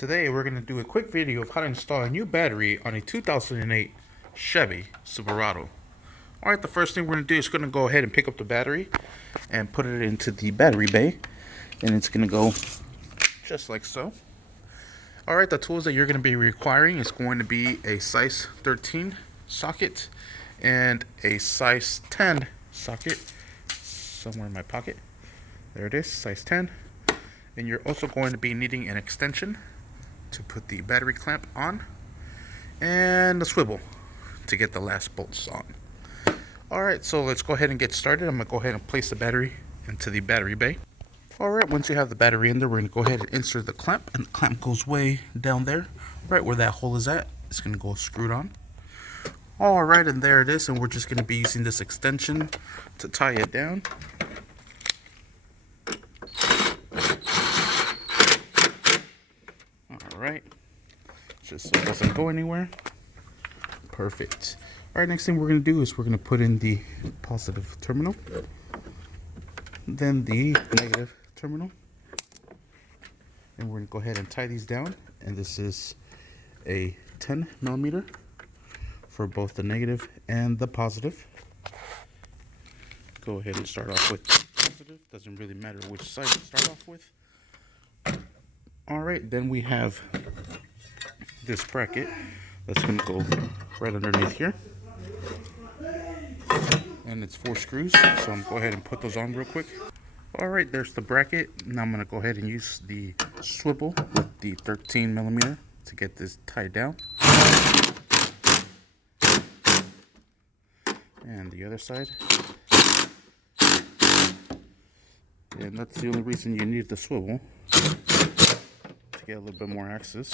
Today we're going to do a quick video of how to install a new battery on a 2008 Chevy Silverado. Alright, the first thing we're going to do is going to go ahead and pick up the battery and put it into the battery bay, and it's going to go just like so. Alright, the tools that you're going to be requiring is going to be a size 13 socket and a size 10 socket somewhere in my pocket. There it is, size 10. And you're also going to be needing an extension to put the battery clamp on and a swivel to get the last bolts on. Alright, so let's go ahead and get started. I'm going to go ahead and place the battery into the battery bay. Alright, once you have the battery in there, we're going to go ahead and insert the clamp, and the clamp goes way down there, right where that hole is at. It's going to go screwed on. Alright, and there it is, and we're just going to be using this extension to tie it down. Alright, just so it doesn't go anywhere. Perfect. Alright, next thing we're going to do is we're going to put in the positive terminal, then the negative terminal, and we're going to go ahead and tie these down. And this is a 10 millimeter for both the negative and the positive. Go ahead and start off with positive. Doesn't really matter which side you start off with. Alright, then we have this bracket that's going to go right underneath here. And it's 4 screws, so I'm going to go ahead and put those on real quick. Alright, there's the bracket. Now I'm going to go ahead and use the swivel with the 13 millimeter to get this tied down. And the other side. And that's the only reason you need the swivel, to get a little bit more access.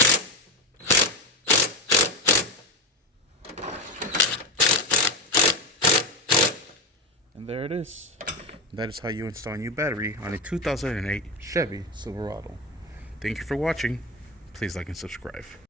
And there it is. That is how you install a new battery on a 2008 Chevy Silverado. Thank you for watching. Please like and subscribe.